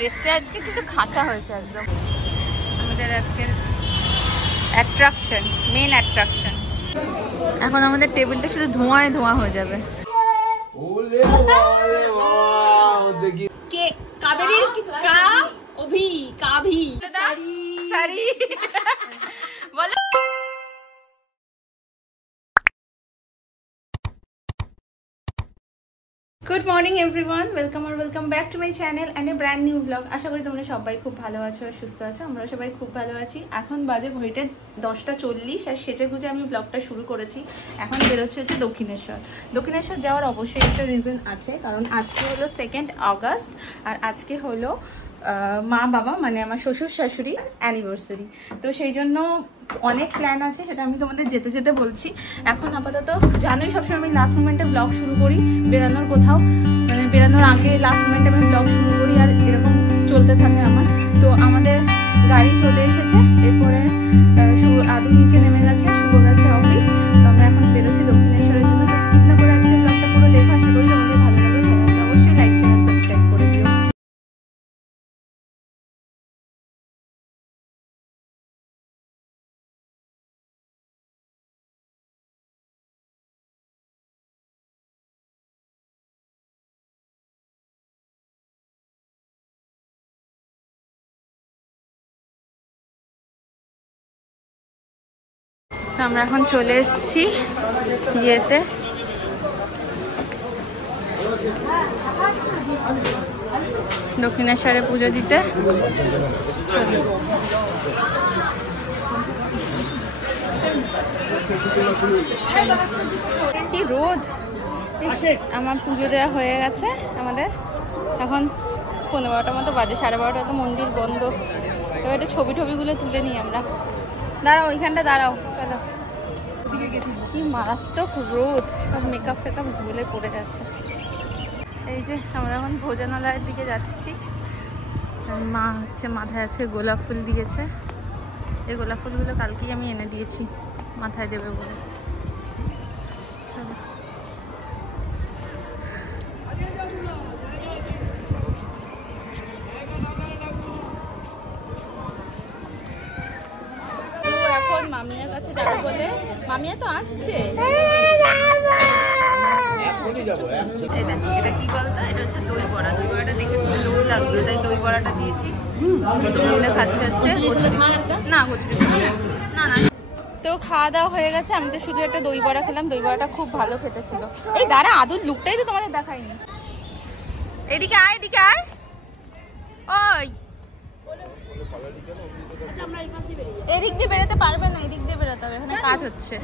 ড্রেসটা আজকে কিন্তু খাসা হয়েছে একদম। আমাদের আজকের অ্যাট্রাকশন, মেন অ্যাট্রাকশন। এখন আমাদের টেবিলটা শুধু ধোঁয়ায় ধোঁয়া হয়ে যাবে। কে কাবেরীর কা অভি কাভি সারি বলো। Good morning everyone, welcome back to my channel and a brand new blog. আশা করি তোমরা সবাই খুব ভালো আছো আর সুস্থ আছো। আমরা সবাই খুব ভালো আছি। এখন বাজে ঘড়িতে 10:40 আর সেজে গুজে আমি ব্লগটা শুরু করেছি। এখন বেরোচ্ছে হচ্ছে দক্ষিণেশ্বর যাওয়ার অবশ্যই একটা রিজন আছে, কারণ আজকে হলো 2 আগস্ট আর আজকে হলো মা বাবা মানে আমার শ্বশুর শাশুড়ি অ্যানিভার্সারি। তো সেই জন্য অনেক প্ল্যান আছে, সেটা আমি তোমাদের যেতে যেতে বলছি। এখন আপাতত জানোই সবসময় আমি লাস্ট মোমেন্টে ব্লগ শুরু করি, বেরানোর কোথাও মানে বেরানোর আগে লাস্ট মোমেন্টে আমি ব্লগ শুরু করি আর এরকম চলতে থাকে আমার। তো আমাদের গাড়ি চলে এসেছে, এরপরে আদু নিচে নেমে গেছে, শুভ গেছে অফিস। তো আমরা এখন বেরোচ্ছি দক্ষিণেশ্বরের জন্য। তো স্কিপ না করে আজকে ব্লগটা পুরো দেখো, আশা করি তোমাদের ভালো লাগবে। অবশ্যই লাইক শেয়ার সাবস্ক্রাইব করে দিও। আমরা এখন চলে এসেছি ইয়েতে, দক্ষিণেশ্বরে পুজো দিতে। কি রোদ! আমার পুজো দেওয়া হয়ে গেছে আমাদের। এখন 11:15 মতো বাজে, 12:30 তো মন্দির বন্ধ। এবার একটু ছবিগুলো তুলে নিই আমরা। দাঁড়াও, ওইখানটা দাঁড়াও, চলো। কি মারাত্মক রোদ, সব মেকআপ ফেকআপ ধুলে পড়ে গেছে। এই যে আমরা এখন ভোজনালয়ের দিকে যাচ্ছি। মা হচ্ছে মাথায় আছে গোলাপ ফুল দিয়েছে। এই গোলাপ ফুলগুলো কালকেই আমি এনে দিয়েছি মাথায় দেবে বলে। চলো। মামিয়ার কাছে যাবো বলে, মামিয়া তো আসছে। এটা কি বলতো, এটা হচ্ছে দই বড়া। দই বড়াটা দেখে খুব লোভ লাগলো, তাই দই বড়াটা দিয়েছি। খাচ্ছে হচ্ছে না না। তো খাওয়া দাওয়া হয়ে গেছে। আমি তো শুধু একটা দই বড়া খেলাম। দই বড়াটা খুব ভালো খেতে ছিল। এই দাঁড়া, আদুর লুকটাই তো তোমাদের দেখাইনি। এদিকে আয়, এদিকে আয়। ওই এদিক দিয়ে বেরোতে পারবে না, এদিক দিয়ে বেরোতে হবে। এখানে কাজ হচ্ছে,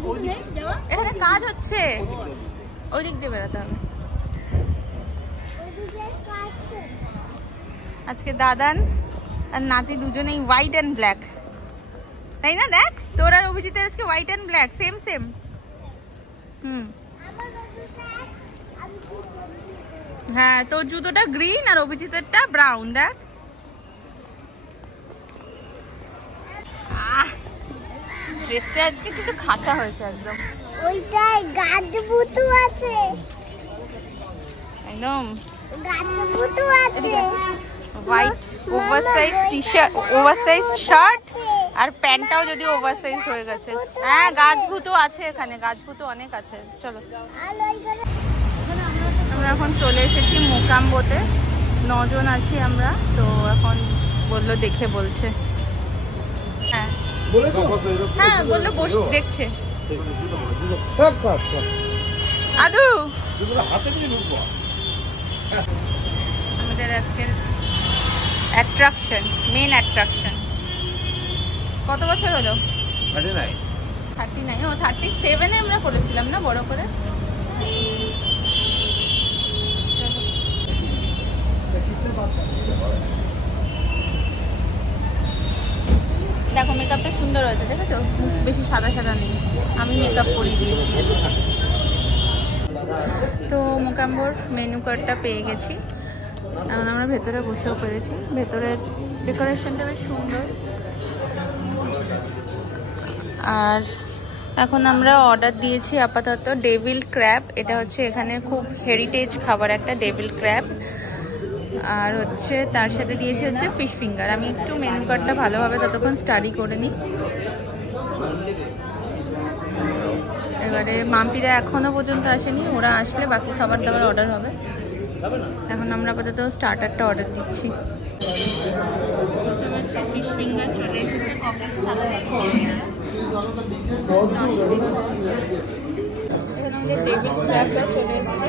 এখানে কাজ হচ্ছে, ওই দিক দিয়ে বেরোতে হবে। আজকে দাদান আর নাতি দুজনেই হোয়াইট অ্যান্ড ব্ল্যাক, তাই না? দেখ, তোর আর অভিজিতের আজকে হোয়াইট অ্যান্ড ব্ল্যাক সেম। হ্যাঁ, তোর জুতোটা গ্রিন আর অভিজিতেরটা ব্রাউন। দেখ, ড্রেসটা আজকে কিন্তু খাসা হয়েছে একদম। ওইটাই গাছবুতু আছে, একদম গাছবুতু আছে। White oversize t-shirt, oversize shirt আর প্যান্টটাও যদি ওভারসাইজ হয়ে গেছে। হ্যাঁ, গাছভুতো আছে এখানে, গাছভুতো অনেক আছে। চলো, আমরা এখন চলে এসেছি মোকাম্বোতে। 9 জন আছি আমরা। তো এখন বললো দেখে বলছে। হ্যাঁ হ্যাঁ, বললো বস দেখছে। আদু, আমাদের আজকের অ্যাট্রাকশন, মেন অ্যাট্রাকশন। কত বছর হলো? 39। ও 37-এ আমরা করেছিলাম না বড় করে। দেখো, মেকআপটা সুন্দর হয়েছে, দেখেছো? বেশি সাদা সাদা নেই, আমি মেকআপ করিয়ে দিয়েছি। তো মোকাম্বোর মেনু কার্ডটা পেয়ে গেছি। এখন আমরা ভেতরে বসেও পেরেছি। ভেতরের ডেকোরেশনটা বেশ সুন্দর। আর এখন আমরা অর্ডার দিয়েছি আপাতত ডেভিল ক্র্যাব। এটা হচ্ছে এখানে খুব হেরিটেজ খাবার একটা, ডেভিল ক্র্যাব। আর হচ্ছে তার সাথে দিয়েছে হচ্ছে ফিশ ফিঙ্গার। আমি একটু মেনু কার্ডটা ভালোভাবে ততক্ষণ স্টাডি করে নিই। এবারে মাম্পিরা এখনো পর্যন্ত আসেনি, ওরা আসলে বাকি খাবার দাবার অর্ডার হবে। এখন আমরা আপাতত স্টার্টারটা অর্ডার দিচ্ছি। প্রথমে হচ্ছে ফিশ ফিঙ্গার চলে এসেছে কপিস থালা। এখানে আমাদের টেবিল ক্র্যাবটা চলে এসেছে।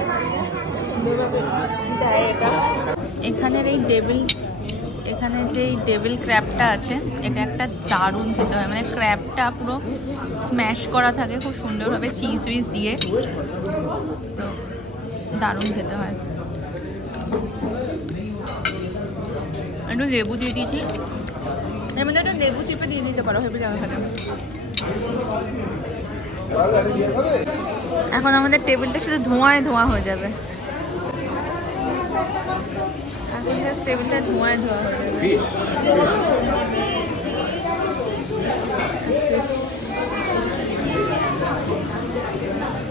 এখানে যেই টেবিল ক্র্যাবটা আছে এটা একটা দারুণ খেতে হয়, মানে ক্র্যাবটা পুরো স্ম্যাশ করা থাকে খুব সুন্দরভাবে চিজ উইজ দিয়ে, তো দারুণ খেতে হয়। একটু লেবু দিয়ে দিয়েছি, এর মধ্যে একটু লেবু চিপে দিয়ে দিতে পারো, হেবি জায়গা থাকে। এখন আমাদের টেবিলটা শুধু ধোঁয়ায় ধোঁয়া হয়ে যাবে। এখন জাস্ট টেবিলটা ধোঁয়ায় ধোঁয়া হয়ে যাবে।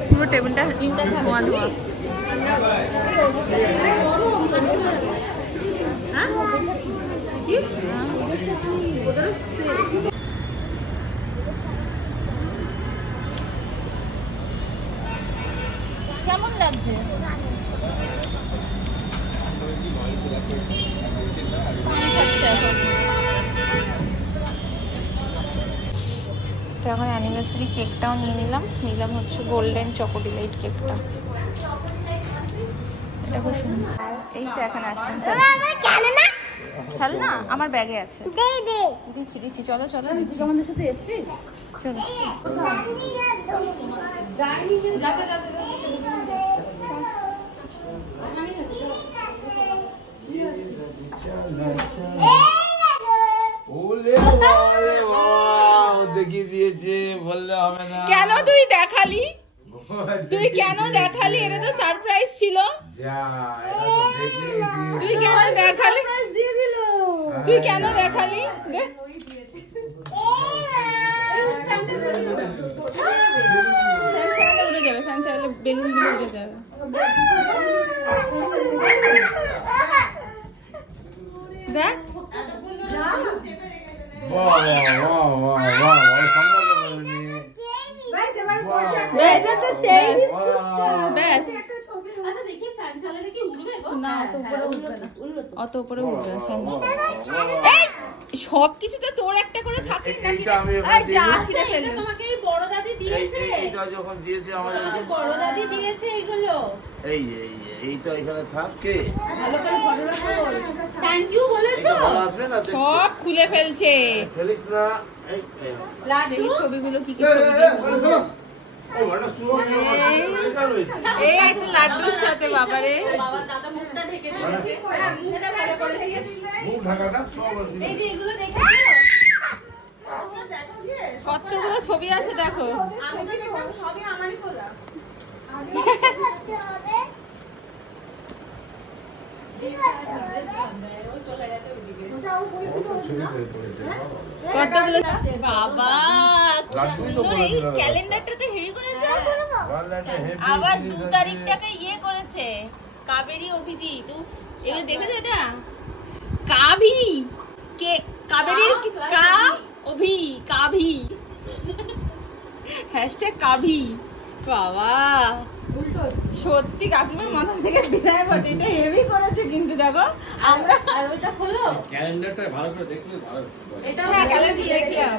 পুরো টেবিলটা ধোঁয়া ধোঁয়া। কেমন লাগছে? তো এখন অ্যানিভার্সারি কেকটাও নিয়ে নিলাম হচ্ছে গোল্ডেন চকো ডিলাইট কেকটা। এটা খুব সুন্দর। এই তো এখন আসলাম। খেলনা আমার ব্যাগে আছে, দিচ্ছি। চলো আমাদের সাথে এসছিস? চলো। কেন তুই দেখালি? এটা তো সারপ্রাইজ ছিল। তুই কেন দেখালি? তুই কেন দেখালি? উড়ে যাবে, ফ্যান চালালে বেলুন গুলো উড়ে যাবে। দেখ অত উপরে উঠবে সব কিছু তো তোর একটা করে থাকে নাকি? তোমাকে বড় দাদি দিয়েছে, যখন দিয়েছে আমাদের বড় দাদি দিয়েছে এগুলো। এইটা এখানে থাকে, ভালো করে ফটো রাখো। থ্যাংক ইউ বলেছো, সব খুলে ফেলছে। ফেলিস না। এই ছবিগুলো কি ছবি? এই একটা লাড্ডুর সাথে বাবারে বাবা দাদা মুখটা ঢেকে দিয়েছে। মুখটা ভালো করে মুখ ঢাকাটা সব আছে। এই যে এগুলো দেখেছো? তোমরা দেখো যে কতগুলো ছবি আছে দেখো। আমি দেখি সবই আমারই তোলা। আগে করতে হবে। ও চলে গেছে ওইদিকে। ওটাও বই কতগুলো বাবা সুন্দর। এই ক্যালেন্ডারটাতে হেভি করেছে। আবার 2 তারিখটাকে ইয়ে করেছে কাবেরী অভিজিৎ। এগুলো দেখেছো? এটা কাভি কে কাবেরীর কাভি #কাভি। বাবা সত্যি কাকিমার মাথা থেকে বেরায় বটে। এটা হেভি করেছে কিন্তু দেখো। আমরা আর ওইটা খোলো, ক্যালেন্ডারটা ভালো করে দেখলে ভালো। এটা হ্যাঁ ক্যালেন্ডার দেখলাম।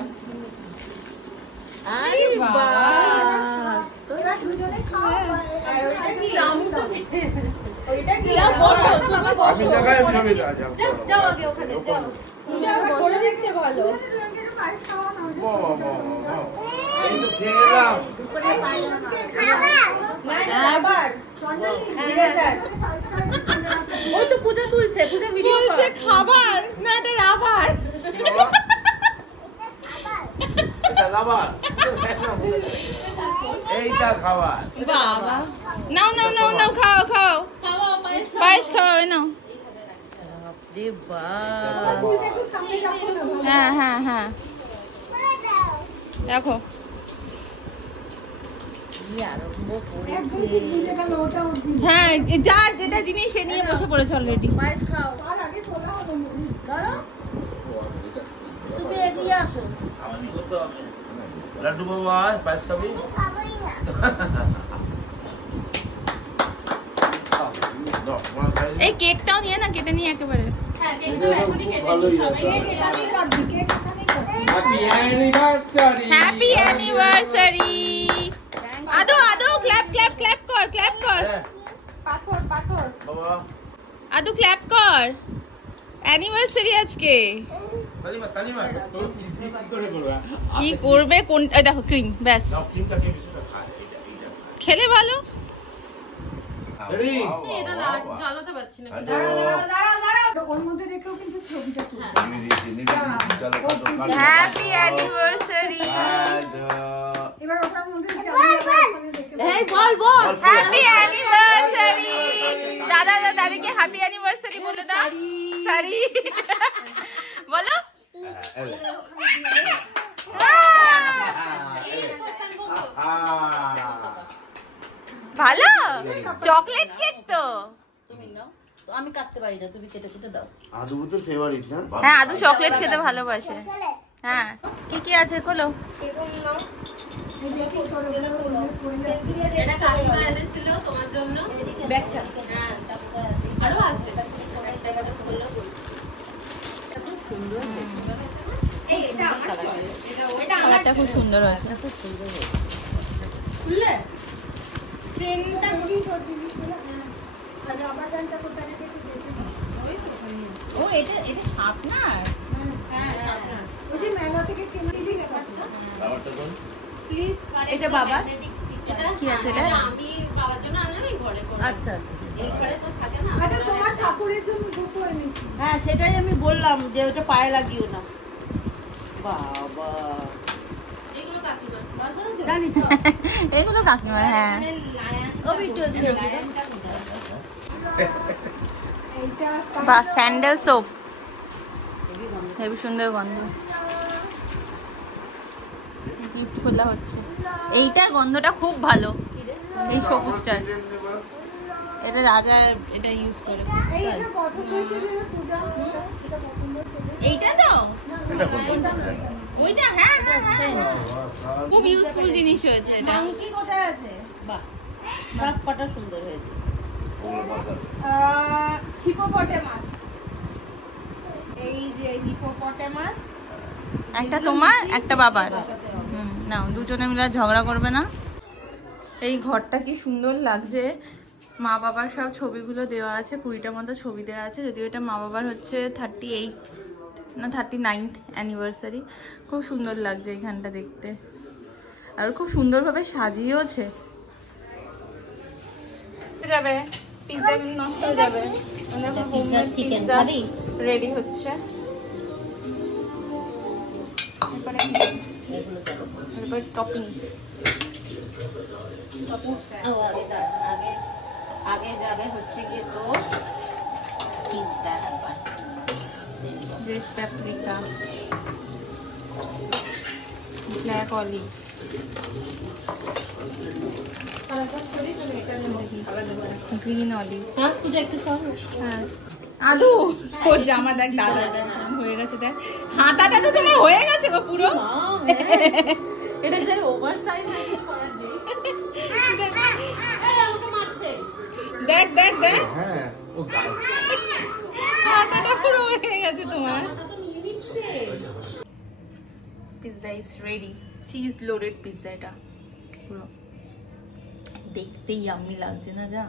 আরে বাস তোরা দুজনে খাও। আর ওইটা কি চামচ? ওইটা কি? যাও বসো, তুমি বসো। আমি দেখাই ছবি দাও। যাও আগে ওখানে যাও। তুমি আগে বসে দেখতে ভালো। তুমি একটু পায়েস খাওয়া না। বাহ এই তো খেলাম। উপরে পায়েস খাবা না আবার ওই তো পূজা তুলছে, পূজা ভিডিও করছে। খাবার না এটা রাবার। এটা রাবার, এইটা খাবার। বাবা নাও নাও নাও নাও খাও খাও খাও পায়েস খাও নাও। রে বাবা হ্যাঁ হ্যাঁ হ্যাঁ দেখো হ্যাঁ, যার যেটা জিনিস সে নিয়ে বসে পড়েছে অলরেডি। তুমি এগিয়ে আসো। লাড্ডু বাবা পায়েস খাবি? এই কেকটাও নিয়ে না, কেটে নিয়ে একেবারে। Happy anniversary. আদো আদো ক্ল্যাপ ক্ল্যাপ ক্ল্যাপ কর, ক্ল্যাপ কর। আদো ক্ল্যাপ কর, অ্যানিভার্সারি আজকে। কি করবে কোন? দেখো ক্রিম, ব্যাস খেলে ভালো। জ্বালাতে পারছি না। Happy anniversary. এই বল বল হ্যাপি অ্যানিভার্সারি। দাদা দাদিকে হ্যাপি অ্যানিভার্সারি বলে দাও। সরি বলো। ভালো চকলেট কেক তো। তুমি নাও, তো আমি কাটতে পারি না, তুমি কেটে কেটে দাও। আদু বুতুর ফেভারিট না? হ্যাঁ, আদু চকলেট খেতে ভালোবাসে। হ্যাঁ, কি কি আছে খোলো। এটা কাকিমা এনেছিল তোমার জন্য ব্যাগটা হ্যাঁ আরো আছে এটা খুললো বলছি খুব সুন্দর হয়েছে এই এটা আমার চয়েস এটা কালারটা খুব সুন্দর হয়েছে। খুব সুন্দর হয়েছে। খুললে ট্রেনটা কি করছিস? ও এটা এটা শার্পনার। হ্যাঁ আপনার প্লিজ এটা বাবা? এটা কি আছে এটা? এটা আমি বাবার জন্য আনলাম এই ঘরে করব আচ্ছা আচ্ছা। এই ঘরে তো থাকে না আচ্ছা, তোমার ঠাকুরের জন্য দুটো এনেছি। হ্যাঁ সেটাই আমি বললাম যে ওটা পায়ে লাগিও না। বাবা এগুলো কাকিমা বার করো তো জানি তো। এগুলো কাকিমা। হ্যাঁ, ও বিট্টু এদিকে এগিয়ে দাও। এইটা বা স্যান্ডেল সোপ, হেবি সুন্দর গন্ধ। গিফট খোলা হচ্ছে। এইটার গন্ধটা খুব ভালো, এই সবুজটার। এটা রাজা এটা ইউজ করে। এইটা পছন্দ হয়েছে যে পূজা পূজা এটা পছন্দ হয়েছে যে এইটা তো ওইটা। হ্যাঁ হ্যাঁ, হ্যাঁ। খুব ইউজফুল জিনিস হয়েছে এটা। মাংকি কোথায় আছে? বাহ, সব কটা সুন্দর হয়েছে। হিপোপটেমাস। এই যে হিপোপটেমাস একটা তোমার একটা বাবার। নাও, দুজনে মিলে ঝগড়া করবে না। এই ঘরটা কি সুন্দর লাগছে। মা বাবার সব ছবিগুলো দেওয়া আছে, 20টা মতো ছবি দেওয়া আছে। যদিও এটা মা বাবার হচ্ছে 38 না 39th অ্যানিভার্সারি। খুব সুন্দর লাগছে এইখানটা দেখতে, আর খুব সুন্দরভাবে সাজিয়েওছে। যাবে পিৎজা নষ্ট হয়ে যাবে। পিৎজা রেডি হচ্ছে। এরপরে টপিংস। ও আগে আগে যাবে হচ্ছে কি তো চিজটা red paprika, black olive, green olive. হ্যাঁ পূজা একটু সর হ্যাঁ, আদু ওর জামা দেখ দাদা হয়ে গেছে। দেখ হাতাটা তো তোমার হয়ে গেছে গো পুরো। এটা যে ওভারসাইজ আইটেম পরার দে এই আমাকে মারছে দেখ দেখ দেখ হ্যাঁ, ও গাল। হাতাটা পুরো হয়ে গেছে তোমার। ওটা তো নিয়ে নিচ্ছে pizza is ready. Cheese loaded pizza এটা পুরো। দেখতেই ইয়াম্মি লাগছে না যা।